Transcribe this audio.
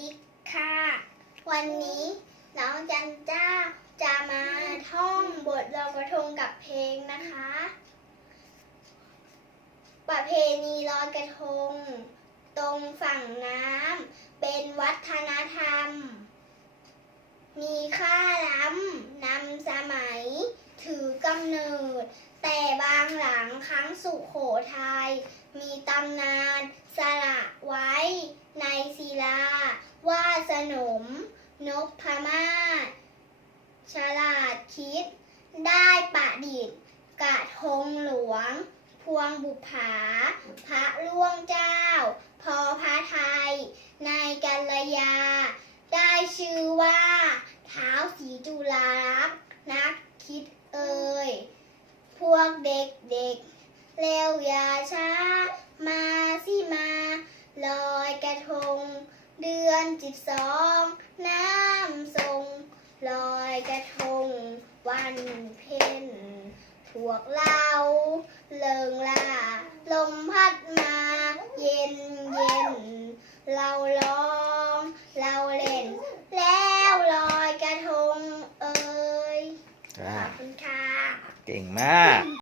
ดีค่ะ วันนี้น้องจันจ้าจะมาท่องบทลอยกระทงกับเพลงนะคะ ประเพณีลอยกระทง ตรงฝั่งน้ำเป็นวัฒนธรรม มีค่าล้ำนำสมัย ถือกำเนิด แต่บางหลังครั้งสุโขทัยมีตำนานสลา ว่าสนมนพพมาศฉลาดคิด ได้ประดิษฐ์กระทงหลวง พวงบุภาพระล่วงเจ้า พอพระไทย ในกัลยา ได้ชื่อว่าเท้าสีจุฬาลักษ์นักคิดเอ่ย พวกเด็กๆเร็วอย่าช้ามา เดือนสิบสองน้ำทรงลอยกระทงวันเพ็ญพวกเราเลิงลาลมพัดมาเย็นเย็น เราร้อง เราเล่น แล้วลอยกระทงเอ่ยขจ้าอบคุณค่ะ เก่งมาก